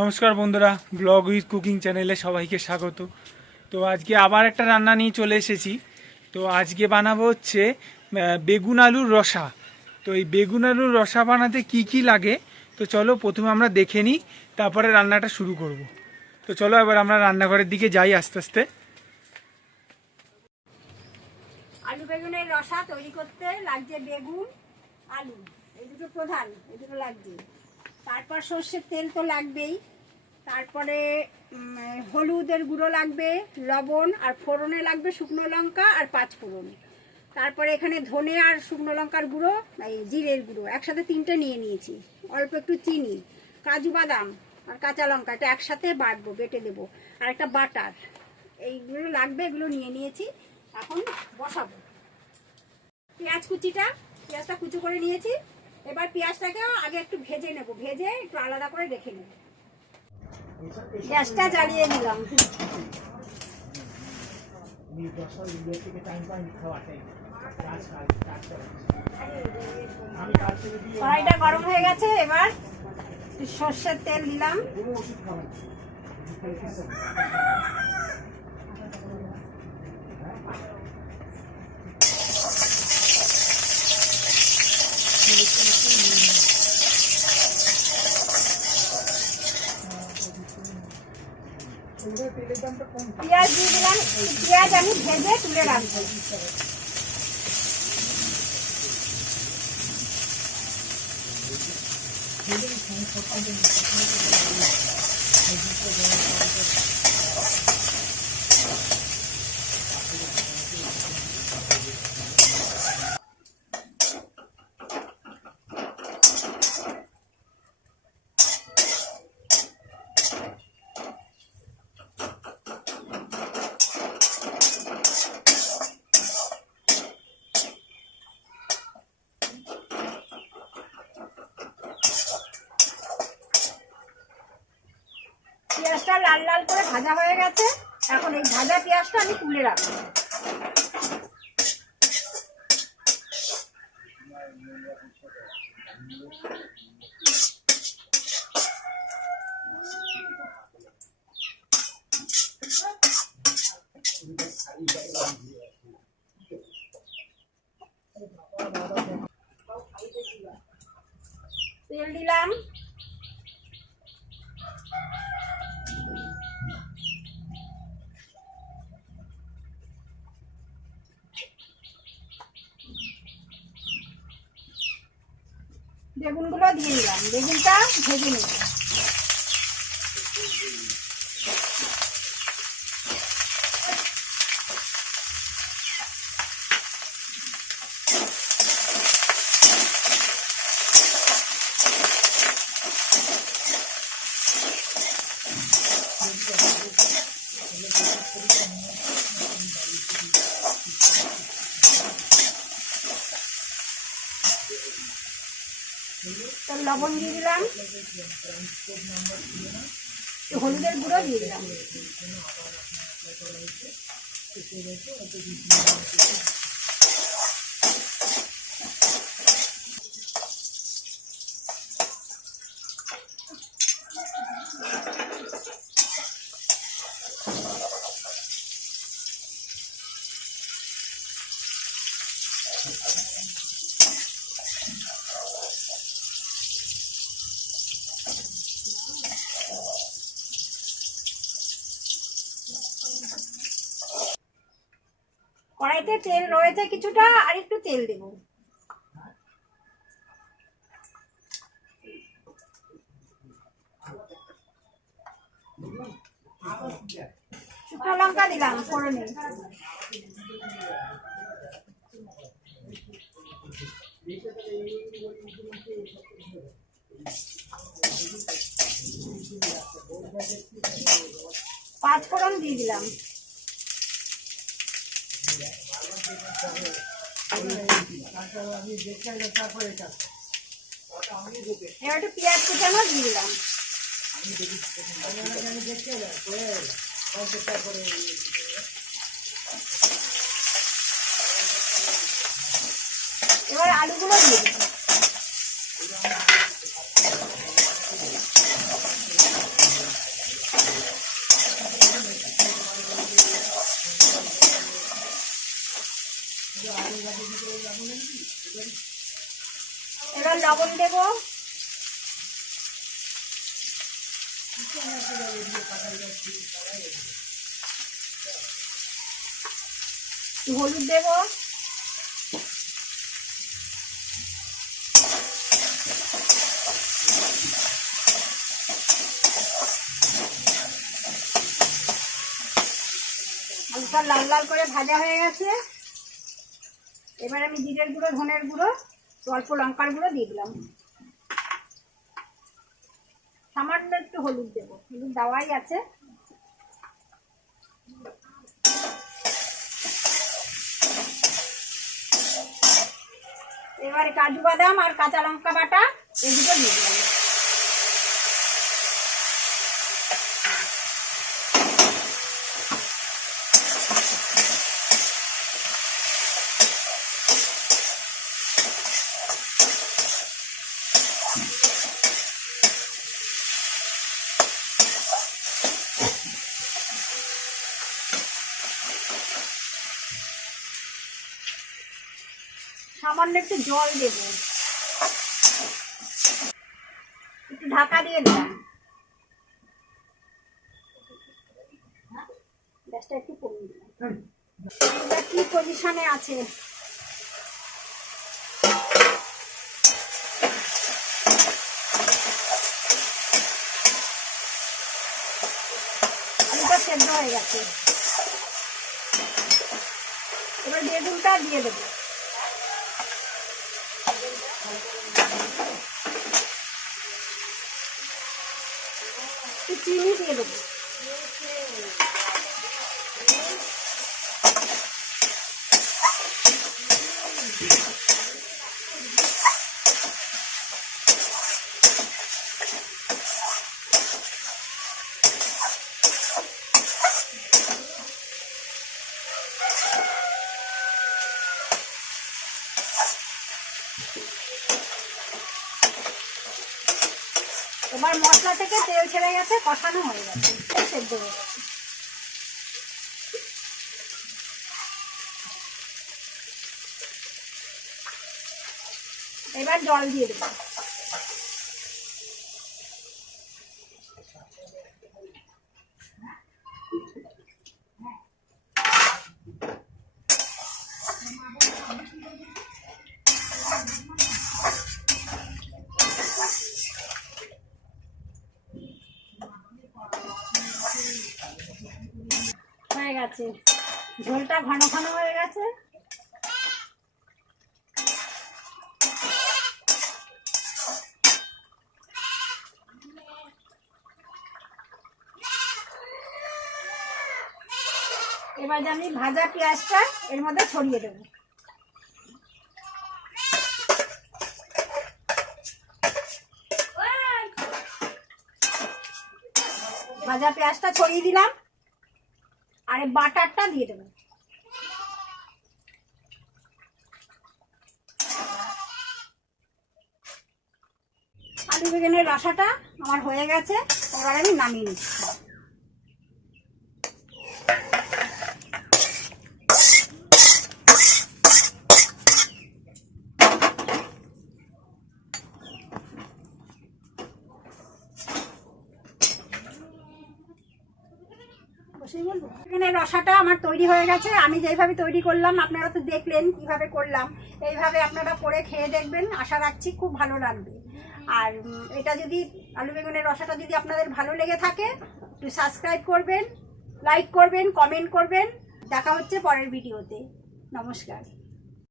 নমস্কার বন্ধুরা blog with cooking চ্যানেলে সবাইকে স্বাগত। তো আজকে আবার একটা রান্না নিয়ে চলে এসেছি। তো আজকে বানাবো হচ্ছে বেগুন আলুর রসা। তো এই বেগুন আলুর রসা বানাতে কি কি লাগে? তো চলো প্রথমে আমরা দেখে নিই, তারপরে রান্নাটা শুরু করব। তো চলো এবার আমরা রান্নাঘরের দিকে যাই আস্তে আস্তে। আলু বেগুনের রসা তৈরি করতে লাগছে বেগুন, আলু। এই দুটো প্রধান, এই দুটো লাগছে। তারপর সর্ষের তেল তো লাগবেই। তারপরে হলুদের গুঁড়ো লাগবে, লবণ, আর ফোড়নে লাগবে শুকনো লঙ্কা আর পাঁচ ফোড়ন। তারপরে এখানে ধনে আর শুকনো লঙ্কার গুঁড়ো, এই জিরের গুঁড়ো, একসাথে তিনটে নিয়ে নিয়েছি। অল্প একটু চিনি, কাজু বাদাম আর কাঁচা লঙ্কা, এটা একসাথে বাটবো, বেটে দেবো। আর একটা বাটার, এইগুলো লাগবে, এগুলো নিয়ে নিয়েছি, এখন বসাবো। পেঁয়াজ কুচিটা, পেঁয়াজটা কুচো করে নিয়েছি। এবার পেঁয়াজটাকেও আগে একটু ভেজে নেব, ভেজে একটু আলাদা করে রেখে নেব। গ্যাসটা জ্বালিয়ে নিলাম। কড়াইটা গরম হয়ে গেছে, এবার সর্ষের তেল দিলাম। পেঁয়াজ দিয়ে দিলাম পেঁয়াজ আমি ভেজে তুলে রাখব। লাল লাল করে ভাজা হয়ে গেছে। এখন এই ভাজা পেঁয়াজটা আমি তুলে রাখব। তেল দিলাম। বেগুনগুলো দিয়ে দিলাম বেগুনটা ভেজে নেব তো লবণ দিয়ে দিলাম। হলুদের গুঁড়ো দিয়ে দিলাম। কড়াইতে তেল রয়েছে কিছুটা আর একটু তেল দেবো। শুকনো লঙ্কা দিলাম, ফোড়নে। পাঁচ ফোড়ন দিয়ে দিলাম। এবার একটু পেঁয়াজ দিয়ে দিলাম। এবার আলুগুলো দিয়ে দিলাম। লবণ দেবো। হলুদ দেবো। লাল লাল করে ভাজা হয়ে গেছে। এবার আমি জিরের গুঁড়ো, ধনের গুঁড়ো অল্প লঙ্কার গুঁড়ো দিয়ে দিলাম। সামান্য একটু হলুদ দেবো। হলুদ দেওয়াই আছে। এবারে কাজু বাদাম আর কাঁচা লঙ্কা বাটা এগুলো দিয়ে দিলাম। সামান্য একটু জল দেব। একটু ঢাকা দিয়ে দিলাম গ্যাসটা একটু কমিয়ে দিলাম কি পজিশনে আছে? সেদ্ধ হয়ে গেছে। এবার বেগুনটা দিয়ে দেবো। চিনি দিয়ে দেবো। এবার মশলা থেকে তেল ছেড়ে গেছে, কষানো হয়ে গেছে। সেদ্ধ হয়ে গেছে। এবার জল দিয়ে দেবো। হয়ে গেছে। ঝোলটা ঘন ঘন হয়ে গেছে। এবার আমি ভাজা পেঁয়াজটা এর মধ্যে ছড়িয়ে দেবো। ভাজা পেঁয়াজটা ছড়িয়ে দিলাম। আর বাটারটা দিয়ে দেবো আলু বেগুনের রসাটা আমার হয়ে গেছে এবার আমি নামিয়ে নিচ্ছি। এখানে আমার তৈরি হয়ে গেছে। আমি যেইভাবে তৈরি করলাম, আপনারা তো দেখলেন কীভাবে করলাম। এইভাবে আপনারা পরে খেয়ে দেখবেন। আশা রাখছি খুব ভালো লাগবে। আর এটা যদি আলু বেগুনের রসাটা যদি আপনাদের ভালো লেগে থাকে, একটু সাবস্ক্রাইব করবেন লাইক করবেন কমেন্ট করবেন। দেখা হচ্ছে পরের ভিডিওতে নমস্কার।